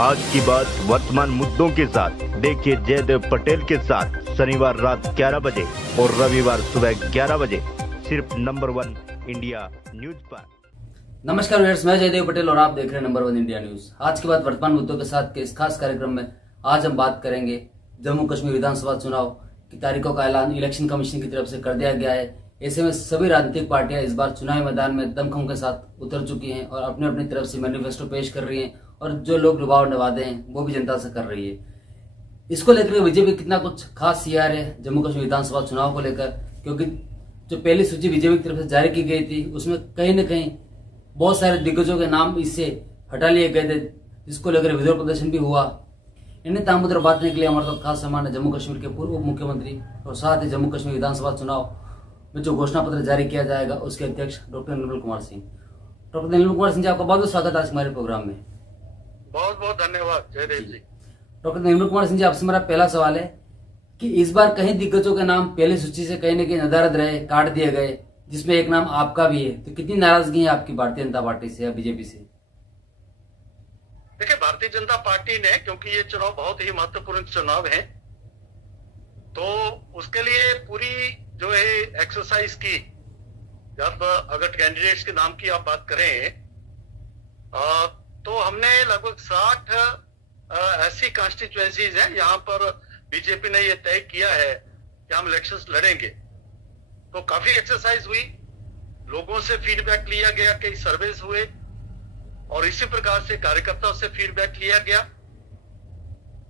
आज की बात वर्तमान मुद्दों के साथ देखिए जयदेव पटेल के साथ शनिवार रात 11 बजे और रविवार सुबह 11 बजे सिर्फ नंबर 1 इंडिया न्यूज पर। नमस्कार व्यूअर्स, मैं जयदेव पटेल और आप देख रहे हैं नंबर 1 इंडिया न्यूज। आज के बाद वर्तमान मुद्दों के साथ के इस खास कार्यक्रम में आज हम बात करेंगे जम्मू कश्मीर विधानसभा चुनाव की तारीखों का ऐलान इलेक्शन कमीशन की तरफ से कर दिया गया है। ऐसे में सभी राजनीतिक पार्टियां इस बार चुनावी मैदान में दमखम के साथ उतर चुकी हैं और अपनी अपनी तरफ से मैनिफेस्टो पेश कर रही हैं और जो लोग लुभाव वादे हैं वो भी जनता से कर रही है। इसको लेकर बीजेपी कितना कुछ खास तैयार है जम्मू कश्मीर विधानसभा चुनाव को लेकर, क्योंकि जो पहली सूची बीजेपी की तरफ से जारी की गई थी उसमें कहीं न कहीं बहुत सारे दिग्गजों के नाम इससे हटा लिए गए थे, जिसको लेकर विरोध प्रदर्शन भी हुआ। इन्हें तामुद्र बात करने के लिए हमारे साथ खास मेहमान है जम्मू कश्मीर के पूर्व उप मुख्यमंत्री और साथ ही जम्मू कश्मीर विधानसभा चुनाव में जो घोषणा पत्र जारी किया जाएगा उसके अध्यक्ष डॉक्टर निर्मल कुमार सिंह। डॉक्टर निर्मल कुमार सिंह जी, आपका बहुत बहुत स्वागत है आज हमारे प्रोग्राम में। बहुत बहुत धन्यवाद जयदेव जी। डॉक्टर निर्मल कुमार सिंह जी, आपसे मेरा पहला सवाल है कि इस बार कहीं दिग्गजों के नाम पहली सूची से कहीं न कहीं नदारद रहे, काट दिए गए, जिसमें एक नाम आपका भी है, तो कितनी नाराजगी है आपकी भारतीय जनता पार्टी से या बीजेपी से? देखिए, भारतीय जनता पार्टी ने, क्योंकि ये चुनाव बहुत ही महत्वपूर्ण चुनाव है, तो उसके लिए पूरी जो है एक्सरसाइज की, जब अगर कैंडिडेट्स के नाम की आप बात करें तो हमने लगभग 60 ऐसी कॉन्स्टिट्यूएंसीज हैं यहाँ पर बीजेपी ने ये तय किया है कि हम इलेक्शंस लड़ेंगे। तो काफी एक्सरसाइज हुई, लोगों से फीडबैक लिया गया, कई सर्वेस हुए और इसी प्रकार से कार्यकर्ताओं से फीडबैक लिया गया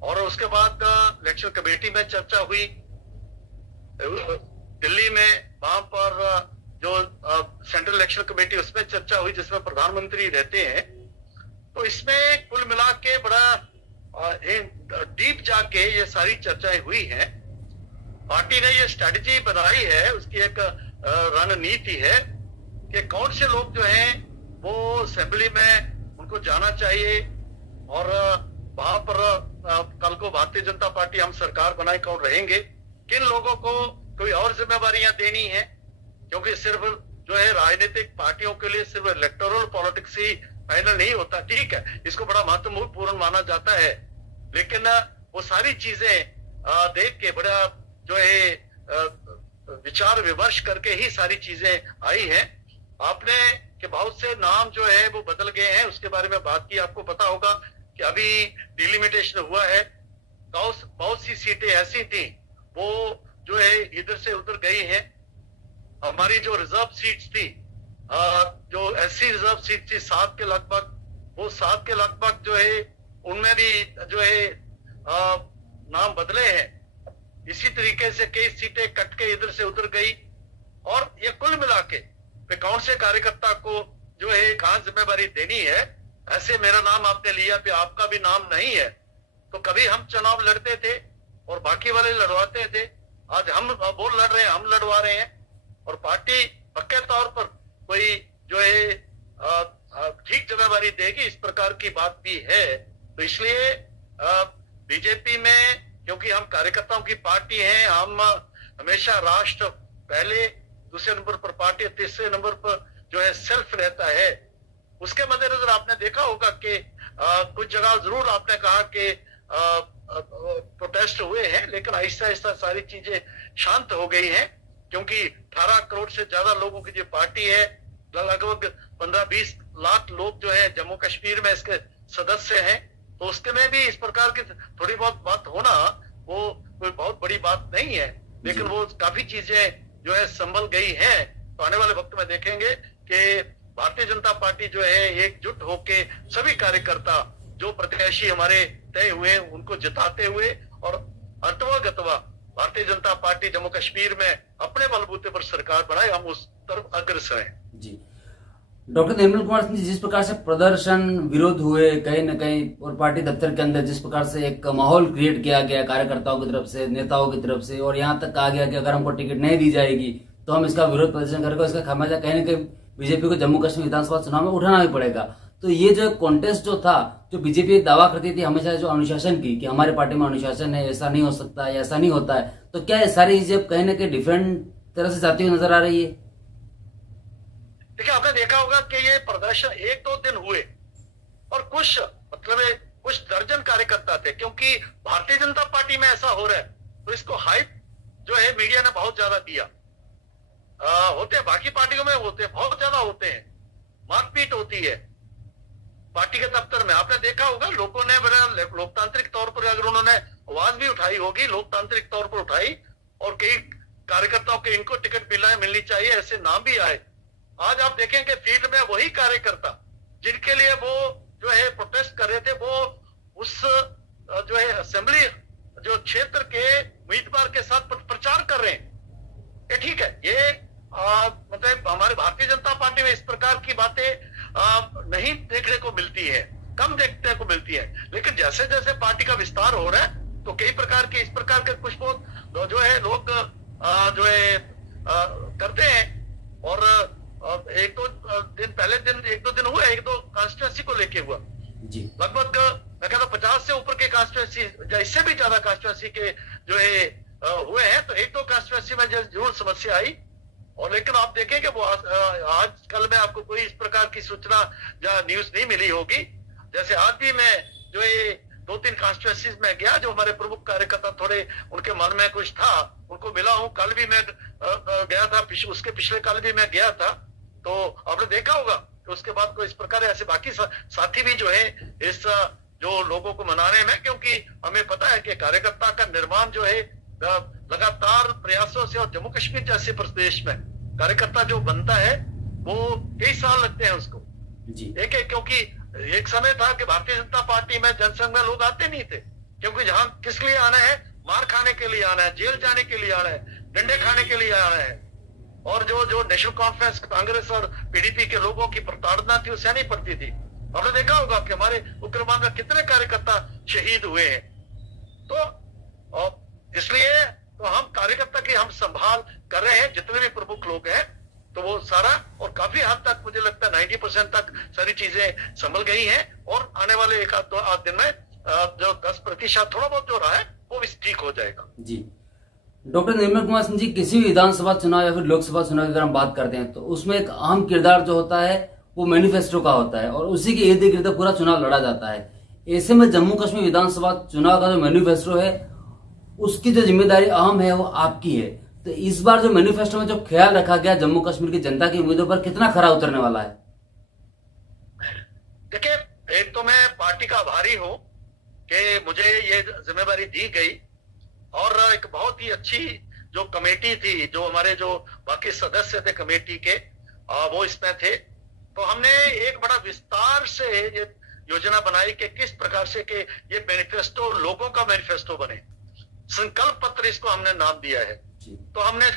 और उसके बाद इलेक्शन कमेटी में चर्चा हुई। दिल्ली में वहां पर जो सेंट्रल इलेक्शन कमेटी उसमें चर्चा हुई जिसमें प्रधानमंत्री रहते हैं। तो इसमें कुल मिला के बड़ा डीप जाके ये सारी चर्चाएं हुई हैं। पार्टी ने ये स्ट्रेटजी बनाई है, उसकी एक रणनीति है कि कौन से लोग जो हैं वो असेंबली में उनको जाना चाहिए और वहां पर कल को भारतीय जनता पार्टी हम सरकार बनाए कौन रहेंगे, किन लोगों को कोई और जिम्मेवारियां देनी है, क्योंकि सिर्फ जो है राजनीतिक पार्टियों के लिए सिर्फ इलेक्टोरल पॉलिटिक्स ही फाइनल नहीं होता। ठीक है, इसको बड़ा महत्वपूर्ण माना जाता है, लेकिन वो सारी चीजें देख के बड़ा जो है विचार विमर्श करके ही सारी चीजें आई हैं। आपने कि बहुत से नाम जो है वो बदल गए हैं, उसके बारे में बात की। आपको पता होगा कि अभी डिलिमिटेशन हुआ है, बहुत सी सीटें ऐसी थी वो जो है इधर से उधर गई हैं। हमारी जो रिजर्व सीट्स थी, जो एससी रिजर्व सीट थी 7 के लगभग, वो 7 के लगभग जो है उनमें भी जो है नाम बदले हैं। इसी तरीके से कई सीटें कट के इधर से उधर गई और ये कुल मिला के कौन से कार्यकर्ता को जो है कहां जिम्मेवारी देनी है। ऐसे मेरा नाम आपने लिया पे आपका भी नाम नहीं है, तो कभी हम चुनाव लड़ते थे और बाकी वाले लड़वाते थे, आज हम वो लड़ रहे हैं, हम लड़वा रहे हैं और पार्टी पक्के तौर पर कोई जो है ठीक जिम्मेवारी देगी, इस प्रकार की बात भी है। तो इसलिए बीजेपी में, क्योंकि हम कार्यकर्ताओं की पार्टी हैं, हम हमेशा राष्ट्र पहले, दूसरे नंबर पर पार्टी, तीसरे नंबर पर जो है सेल्फ रहता है। उसके मद्देनजर आपने देखा होगा कि कुछ जगह जरूर आपने कहा कि प्रोटेस्ट हुए हैं, लेकिन आहिस्ता आहिस्ता सारी चीजें शांत हो गई हैं, क्योंकि 18 करोड़ से ज्यादा लोगों की जो पार्टी है, लगभग 15-20 लाख लोग जो है जम्मू कश्मीर में इसके सदस्य हैं। तो उसके में भी इस प्रकार की थोड़ी बहुत बात होना वो कोई बहुत बड़ी बात नहीं है, लेकिन वो काफी चीजें जो है संभल गई हैं। तो आने वाले वक्त में देखेंगे कि भारतीय जनता पार्टी जो है एकजुट होके सभी कार्यकर्ता जो प्रत्याशी हमारे तय हुए उनको जिताते हुए और अथवा भारतीय जनता पार्टी जम्मू कश्मीर में अपने बलबूते पर सरकार बनाए, हम उस तरफ अग्रसर हैं। जी डॉक्टर निर्मल कुमार सिंह जी, जिस प्रकार से प्रदर्शन विरोध हुए कहीं न कहीं और पार्टी दफ्तर के अंदर जिस प्रकार से एक माहौल क्रिएट किया गया कार्यकर्ताओं की तरफ से, नेताओं की तरफ से, और यहाँ तक कहा गया कि अगर हमको टिकट नहीं दी जाएगी तो हम इसका विरोध प्रदर्शन करेंगे, इसका खामियाजा कहीं न कहीं बीजेपी को जम्मू कश्मीर विधानसभा चुनाव में उठाना ही पड़ेगा। तो ये जो कॉन्टेस्ट जो था, जो बीजेपी दावा करती थी हमेशा जो अनुशासन की कि हमारी पार्टी में अनुशासन है, ऐसा नहीं हो सकता है, ऐसा नहीं होता है, तो क्या ये सारी चीजें कहीं न कहीं डिफरेंट तरह से जाती हुई नजर आ रही है? देखिए, आपने देखा होगा कि ये प्रदर्शन 1-2 दिन हुए और कुछ कुछ दर्जन कार्यकर्ता थे। क्योंकि भारतीय जनता पार्टी में ऐसा हो रहा है तो इसको हाइप जो है मीडिया ने बहुत ज्यादा दिया। होते हैं बाकी पार्टियों में, होते हैं बहुत ज्यादा, होते हैं मारपीट होती है पार्टी के दफ्तर में। आपने देखा होगा लोगों ने बड़ा लोकतांत्रिक तौर पर अगर उन्होंने आवाज भी उठाई होगी, लोकतांत्रिक तौर पर उठाई, और कई कार्यकर्ताओं के इनको टिकट मिलनी चाहिए ऐसे नाम भी आए। आज आप देखेंगे फील्ड में वही कार्यकर्ता जिनके लिए वो जो है प्रोटेस्ट कर रहे थे, वो उस जो है असेंबली जो क्षेत्र के उम्मीदवार के साथ प्रचार कर रहे हैं। ये ठीक है, ये मतलब हमारे भारतीय जनता पार्टी में इस प्रकार की बातें नहीं देखने को मिलती है, कम देखने को मिलती है। लेकिन जैसे जैसे पार्टी का विस्तार हो रहा है तो कई प्रकार के इस प्रकार के कुछ बहुत जो है लोग जो है करते हैं। और एक दो दिन हुए, एक दो कॉन्स्टिट्यूंसी को लेके हुआ जी, लगभग मैं कहता 50 से ऊपर के कॉन्स्टिट्यूंसी, इससे भी ज्यादा कॉन्स्टिट्यूंसी के जो है हुए हैं। तो एक दो कॉन्स्टिट्यूंसी में जरूर समस्या आई। और लेकिन आप देखेंगे वो आजकल में आपको कोई इस प्रकार की सूचना या न्यूज नहीं मिली होगी। जैसे आज भी मैं जो ये 2-3 कॉन्स्टिट्यूंसीज में गया, जो हमारे प्रमुख कार्यकर्ता थोड़े उनके मन में कुछ था, उनको मिला हूं। कल भी मैं गया था, उसके पिछले कल भी मैं गया था। तो आपने देखा होगा कि उसके बाद कोई इस प्रकार ऐसे बाकी साथी भी जो है इस जो लोगों को मनाने में, क्योंकि हमें पता है कि कार्यकर्ता का निर्माण जो है लगातार प्रयासों से, और जम्मू कश्मीर जैसे प्रदेश में कार्यकर्ता जो बनता है वो कई साल लगते हैं उसको जी। क्योंकि एक समय था कि भारतीय जनता पार्टी में जनसंघ में लोग आते नहीं थे, क्योंकि जहां किस लिए आना है, मार खाने के लिए आना है, जेल जाने के लिए आना है, डंडे खाने के लिए आना है। और जो नेशनल कॉन्फ्रेंस, कांग्रेस और पीडीपी के लोगों की प्रताड़ना थी, उससे नहीं पड़ती थी। आपने देखा होगा कि हमारे उग्रवाद में कितने कार्यकर्ता शहीद हुए हैं। तो इसलिए तो हम कार्यकर्ता की हम संभाल कर रहे हैं, जितने भी प्रमुख लोग हैं, तो वो सारा, और काफी हद तक मुझे लगता है 90% तक सारी चीजें संभल गई हैं। और आने वाले 1-2 दिन में जो 10% थोड़ा बहुत जो रहा है वो भी ठीक हो जाएगा। जी, डॉक्टर निर्मल कुमार सिंह जी, किसी भी विधानसभा चुनाव या फिर लोकसभा चुनाव की अगर हम बात करते हैं तो उसमें एक अहम किरदार जो होता है वो मैनिफेस्टो का होता है, और उसी के इर्द गिर्द पूरा चुनाव लड़ा जाता है। ऐसे में जम्मू कश्मीर विधानसभा चुनाव का जो मैनिफेस्टो है उसकी जो जिम्मेदारी अहम है वो आपकी है। तो इस बार जो मैनिफेस्टो में जो ख्याल रखा गया जम्मू कश्मीर की जनता की उम्मीदों पर कितना खरा उतरने वाला है? देखिए, एक तो मैं पार्टी का आभारी हूं कि मुझे ये जिम्मेदारी दी गई, और एक बहुत ही अच्छी जो कमेटी थी, जो हमारे जो बाकी सदस्य थे कमेटी के, वो इसमें थे। तो हमने एक बड़ा विस्तार से ये योजना बनाई कि किस प्रकार से कि ये मैनिफेस्टो लोगों का मैनिफेस्टो बने। संकल्प पत्र इसको हमने नाम दिया है। तो हमने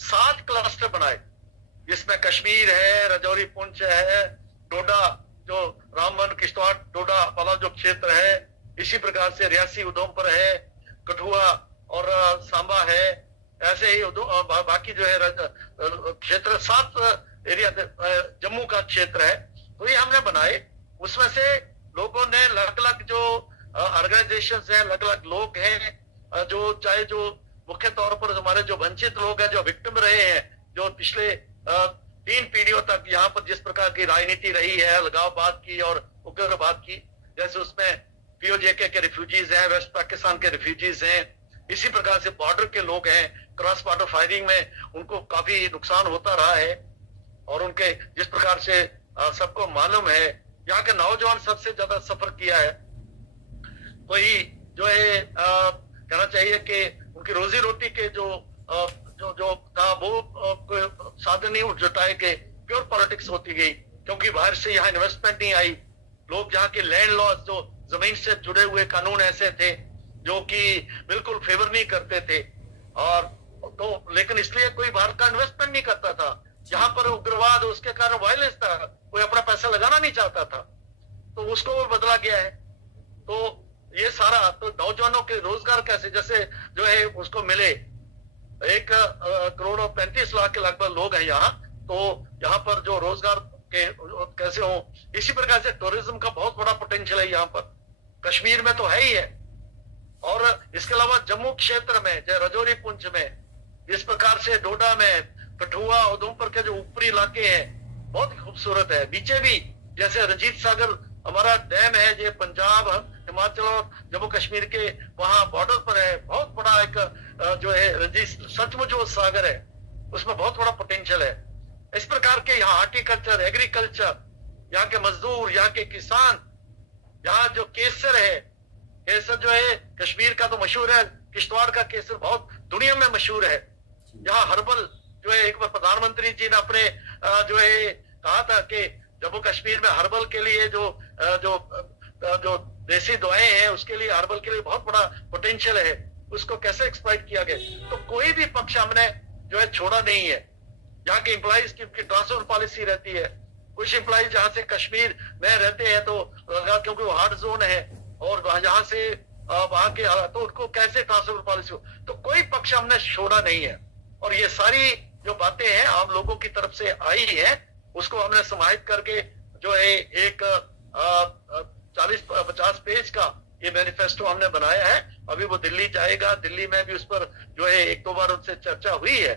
7 क्लस्टर बनाए, जिसमें कश्मीर है, राजौरी पुंछ है, डोडा जो रामबन किश्तवाड़ डोडा वाला जो क्षेत्र है, इसी प्रकार से रियासी उधमपुर है, कठुआ और सांबा है, ऐसे ही बाकी जो है क्षेत्र 7 एरिया जम्मू का क्षेत्र है। तो ये हमने बनाए। उसमें से लोगों ने अलग अलग जो ऑर्गेनाइजेशंस हैं, अलग अलग लोग हैं, जो चाहे जो मुख्य तौर पर हमारे जो वंचित लोग हैं, जो विक्टिम रहे हैं, जो पिछले 3 पीढ़ियों तक यहाँ पर जिस प्रकार की राजनीति रही है, अलगाववाद की और उग्रवाद की, जैसे उसमें पीओजेके के रिफ्यूजीज हैं, वेस्ट पाकिस्तान के रिफ्यूजीज हैं, इसी प्रकार से बॉर्डर के लोग हैं, क्रॉस बॉर्डर फायरिंग में उनको काफी नुकसान होता रहा है। और उनके जिस प्रकार से सबको मालूम है, यहाँ के नौजवान सबसे ज्यादा सफर किया है। तो ही जो है कहना चाहिए कि उनकी रोजी रोटी के जो था वो साधन नहीं जुटाए के प्योर पॉलिटिक्स होती गई, क्योंकि बाहर से यहाँ इन्वेस्टमेंट नहीं आई। लोग यहाँ के लैंड लॉस, जो जमीन से जुड़े हुए कानून ऐसे थे जो कि बिल्कुल फेवर नहीं करते थे, और तो लेकिन इसलिए कोई बाहर का इन्वेस्टमेंट नहीं करता था। जहां पर उग्रवाद, उसके कारण वायलेंस था, कोई अपना पैसा लगाना नहीं चाहता था, तो उसको बदला गया है। तो ये सारा तो नौजवानों के रोजगार कैसे, जैसे जो है उसको मिले 1 करोड़ और 35 लाख के लगभग लोग हैं यहाँ, तो यहाँ पर जो रोजगार के कैसे हो, इसी प्रकार से टूरिज्म का बहुत बड़ा पोटेंशियल है यहाँ पर, कश्मीर में तो है ही है। और इसके अलावा जम्मू क्षेत्र में, चाहे राजौरी पुंछ में, इस प्रकार से डोडा में, कठुआ, उधमपुर के जो ऊपरी इलाके हैं बहुत खूबसूरत है। नीचे भी जैसे रंजीत सागर हमारा डैम है, ये पंजाब, हिमाचल और जम्मू कश्मीर के वहां बॉर्डर पर है। बहुत बड़ा एक जो है सचमुच वो सागर है, उसमें बहुत बड़ा पोटेंशियल है। इस प्रकार के यहाँ हॉर्टिकल्चर, एग्रीकल्चर, यहाँ के मजदूर, यहाँ के किसान, यहाँ जो केसर है, केसर जो है कश्मीर का तो मशहूर है, किश्तवाड़ का केसर बहुत दुनिया में मशहूर है। यहाँ हर्बल जो है, एक बार प्रधानमंत्री जी ने अपने जो है कहा था कि जम्मू कश्मीर में हर्बल के लिए जो जो जो देसी दवाएं हैं उसके लिए, हर्बल के लिए बहुत बड़ा पोटेंशियल है, उसको कैसे एक्सप्लॉइट किया गया। तो कोई भी पक्ष हमने जो है छोड़ा नहीं है। यहाँ के एम्प्लॉइज की ट्रांसफर पॉलिसी रहती है। कुछ एम्प्लॉइज जहाँ से कश्मीर में रहते हैं तो क्योंकि वो हार्ड जोन है और जहाँ से वहां के तो उनको कैसे ट्रांसफर पॉलिसी हो, तो कोई पक्ष हमने छोड़ा नहीं है। और ये सारी जो बातें हैं आम लोगों की तरफ से आई है, उसको हमने समाहित करके जो है एक 40-50 पेज का ये मैनिफेस्टो हमने बनाया है। अभी वो दिल्ली जाएगा, दिल्ली में भी उस पर जो है 1-2 बार उनसे चर्चा हुई है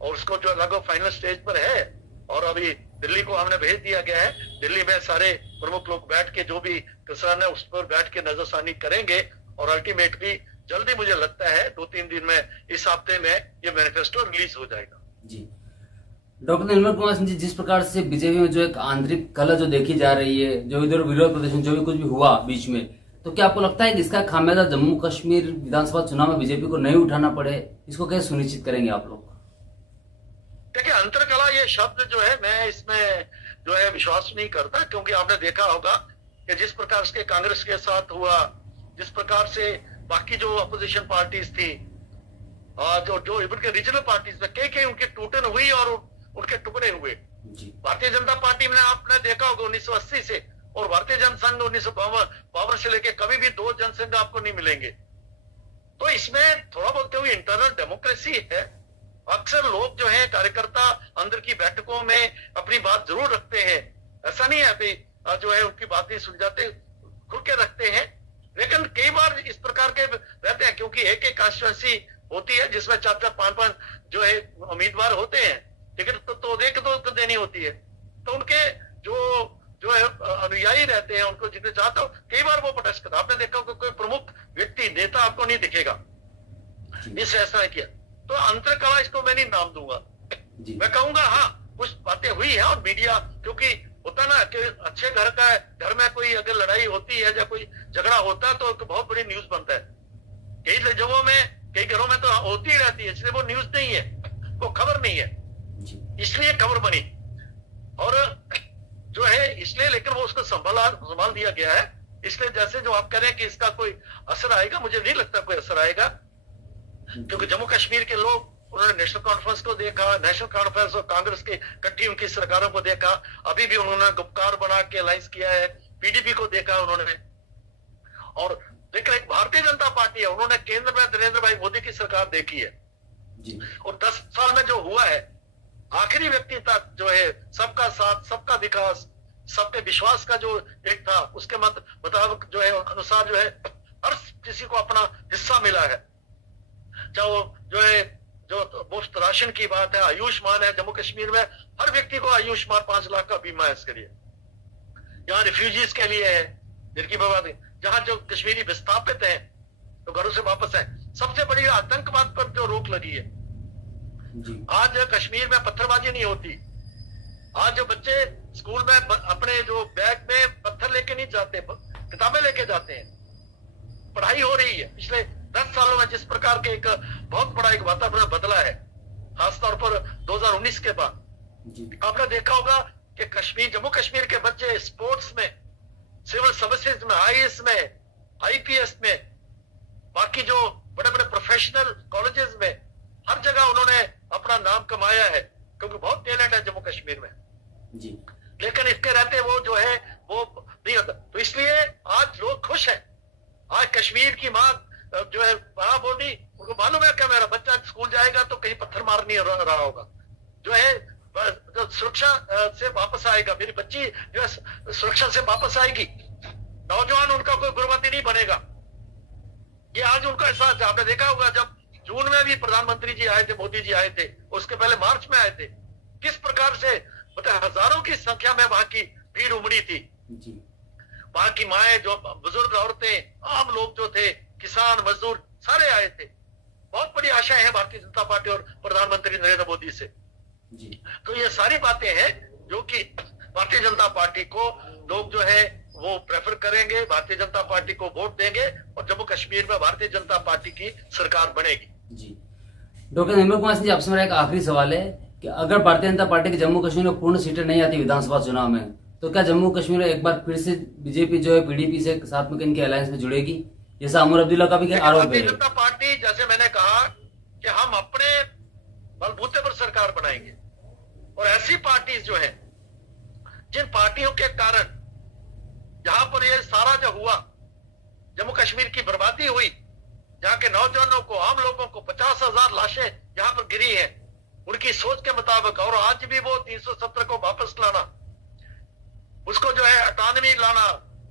और उसको जो लगभग फाइनल स्टेज पर है और अभी दिल्ली को हमने भेज दिया गया है। दिल्ली में सारे प्रमुख लोग बैठ के जो भी किसान है उस पर बैठ के नजरसानी करेंगे और अल्टीमेटली जल्दी मुझे लगता है 2-3 दिन में, इस हफ्ते में ये मैनिफेस्टो रिलीज हो जाएगा। जी डॉक्टर निर्मल कुमार सिंह जी, जिस प्रकार से बीजेपी में जो एक आंतरिक कलह जो देखी जा रही है, जो इधर विरोध प्रदर्शन जो भी कुछ भी हुआ बीच में, तो क्या आपको लगता है कि इसका खामियाजा जम्मू कश्मीर विधानसभा चुनाव में बीजेपी को नहीं उठाना पड़े? इसको कैसे सुनिश्चित करेंगे आप लोग? देखिए, अंतरकला ये शब्द जो है मैं इसमें जो है विश्वास नहीं करता, क्योंकि आपने देखा होगा कि जिस प्रकार से कांग्रेस के साथ हुआ, जिस प्रकार से बाकी जो अपोजिशन पार्टीज थी, जो इवन के रीजनल पार्टीज में कई उनकी टूटन हुई और उनके टुकड़े हुए। भारतीय जनता पार्टी में आपने देखा होगा 1980 से और भारतीय जनसंघ 1952 से लेके कभी भी 2 जनसंघ आपको नहीं मिलेंगे। तो इसमें थोड़ा बहुत कोई इंटरनल डेमोक्रेसी है। अक्सर लोग जो है कार्यकर्ता अंदर की बैठकों में अपनी बात जरूर रखते हैं, ऐसा नहीं है अभी जो है उनकी बात नहीं सुन जाते, खुल के रखते हैं। लेकिन कई बार इस प्रकार के रहते हैं, क्योंकि एक कॉन्स्टिट्यूएंसी होती है जिसमें 4-5 जो है उम्मीदवार होते हैं, टिकट तो एक तो देनी होती है। तो उनके जो है अनुयायी रहते हैं, उनको जितने चाहते हो कई बार वो प्रोटेस्ट करता। आपने देखा कोई प्रमुख व्यक्ति नेता आपको नहीं दिखेगा जिससे ऐसा किया। तो अंतरकला इसको मैं नहीं नाम दूंगा, मैं कहूंगा हाँ कुछ बातें हुई है। और मीडिया, क्योंकि होता ना कि अच्छे घर में कोई अगर लड़ाई होती है या कोई झगड़ा होता है तो बहुत बड़ी न्यूज बनता है। कई जगहों में, कई घरों में तो होती ही रहती है, इसलिए वो न्यूज नहीं है, वो खबर नहीं है, इसलिए खबर बनी और जो है इसलिए, लेकिन वो उसको संभाल दिया गया है। इसलिए जैसे जो आप कह रहे हैं कि इसका कोई असर आएगा, मुझे नहीं लगता कोई असर आएगा, क्योंकि जम्मू कश्मीर के लोग उन्होंने नेशनल कॉन्फ्रेंस को देखा, नेशनल कॉन्फ्रेंस और कांग्रेस के इकट्ठी उनकी सरकारों को देखा, अभी भी उन्होंने गुपकार बना के अलायंस किया है, पीडीपी को देखा उन्होंने। और लेकिन एक भारतीय जनता पार्टी है, उन्होंने केंद्र में नरेंद्र भाई मोदी की सरकार देखी है जी। और 10 साल में जो हुआ है, आखिरी व्यक्ति तक जो है सबका साथ, सबका विकास, सबके विश्वास का जो एक था, उसके मत मुताबिक जो है अनुसार जो है हर किसी को अपना हिस्सा मिला है। चाहे वो जो है जो मुफ्त राशन की बात है, आयुष्मान है, जम्मू कश्मीर में हर व्यक्ति को आयुष्मान 5 लाख का बीमा है इसके लिए। यहाँ रिफ्यूजीज के लिए है, जिनकी बात, जहाँ जो कश्मीरी विस्थापित हैं तो घरों से वापस है। सबसे बड़ी आतंकवाद पर जो रोक लगी है जी। आज कश्मीर में पत्थरबाजी नहीं होती। आज जो बच्चे स्कूल में अपने जो बैग में पत्थर लेके नहीं जाते, किताबें लेके जाते हैं, पढ़ाई हो रही है। पिछले 10 सालों में जिस प्रकार के एक बहुत बड़ा एक वातावरण बदला है, खासतौर पर 2019 के बाद आपने देखा होगा कि कश्मीर, जम्मू कश्मीर के बच्चे स्पोर्ट्स में, सिविल सर्विसेज में, आईएएस में, आईपीएस में, बाकी जो बड़े बड़े प्रोफेशनल कॉलेजेस में, हर जगह उन्होंने अपना नाम कमाया है, क्योंकि बहुत टैलेंट है जम्मू कश्मीर में जी। लेकिन इसके रहते वो जो है वो नहीं होता। तो इसलिए आज लोग खुश हैं। आज कश्मीर की माँ जो है वहां बोली, उनको मालूम है क्या मेरा बच्चा स्कूल जाएगा तो कहीं पत्थर मार नहीं रहा होगा, जो है जो सुरक्षा से वापस आएगा, मेरी बच्ची जो है सुरक्षा से वापस आएगी, नौजवान उनका कोई गुरबंदी नहीं बनेगा। ये आज उनका एहसास है। आपने देखा होगा जब जून में भी प्रधानमंत्री जी आए थे, मोदी जी आए थे, उसके पहले मार्च में आए थे, किस प्रकार से मतलब हजारों की संख्या में वहां की भीड़ उमड़ी थी। वहां की माएं, जो बुजुर्ग औरतें, आम लोग जो थे, किसान, मजदूर, सारे आए थे। बहुत बड़ी आशाएं हैं भारतीय जनता पार्टी और प्रधानमंत्री नरेंद्र मोदी से। जी तो ये सारी बातें हैं जो कि भारतीय जनता पार्टी को लोग जो है वो प्रेफर करेंगे, भारतीय जनता पार्टी को वोट देंगे और जम्मू कश्मीर में भारतीय जनता पार्टी की सरकार बनेगी। जी डॉक्टर निर्मल कुमार सिंह जी, आपसे मेरा एक आखिरी सवाल है कि अगर भारतीय जनता पार्टी की जम्मू कश्मीर में पूर्ण सीटें नहीं आती विधानसभा चुनाव में, तो क्या जम्मू कश्मीर में एक बार फिर से बीजेपी जो है पीडीपी से साथ में इनके अलायंस में जुड़ेगी, जैसा अमर अब्दुल्ला का भी आरोप है? भारतीय जनता पार्टी, जैसे मैंने कहा कि हम अपने बलबूते पर सरकार बनाएंगे और ऐसी पार्टी जो है, जिन पार्टियों के कारण जहां पर ये सारा जो हुआ, जम्मू कश्मीर की बर्बादी हुई, जहां के नौजवानों को, आम लोगों को 50,000 लाशें यहां पर गिरी है उनकी सोच के मुताबिक, और आज भी वो 370 को वापस लाना, उसको जो है ऑटोनॉमी लाना,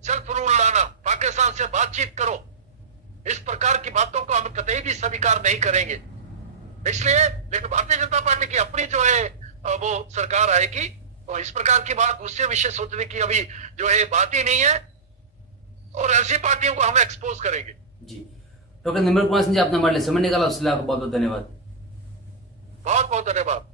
सेल्फ रूल लाना, पाकिस्तान से बातचीत करो, इस प्रकार की बातों को हम कतई भी स्वीकार नहीं करेंगे। इसलिए लेकिन भारतीय जनता पार्टी की अपनी जो है वो सरकार आएगी, तो इस प्रकार की बात, दूसरे विषय सोचने की अभी जो है बात ही नहीं है, और ऐसी पार्टियों को हम एक्सपोज करेंगे। जी डॉक्टर निर्मल कुमार सिंह जी, आपने हमारे लिए समय निकाला, उसके लिए आपका बहुत बहुत धन्यवाद। बहुत बहुत धन्यवाद।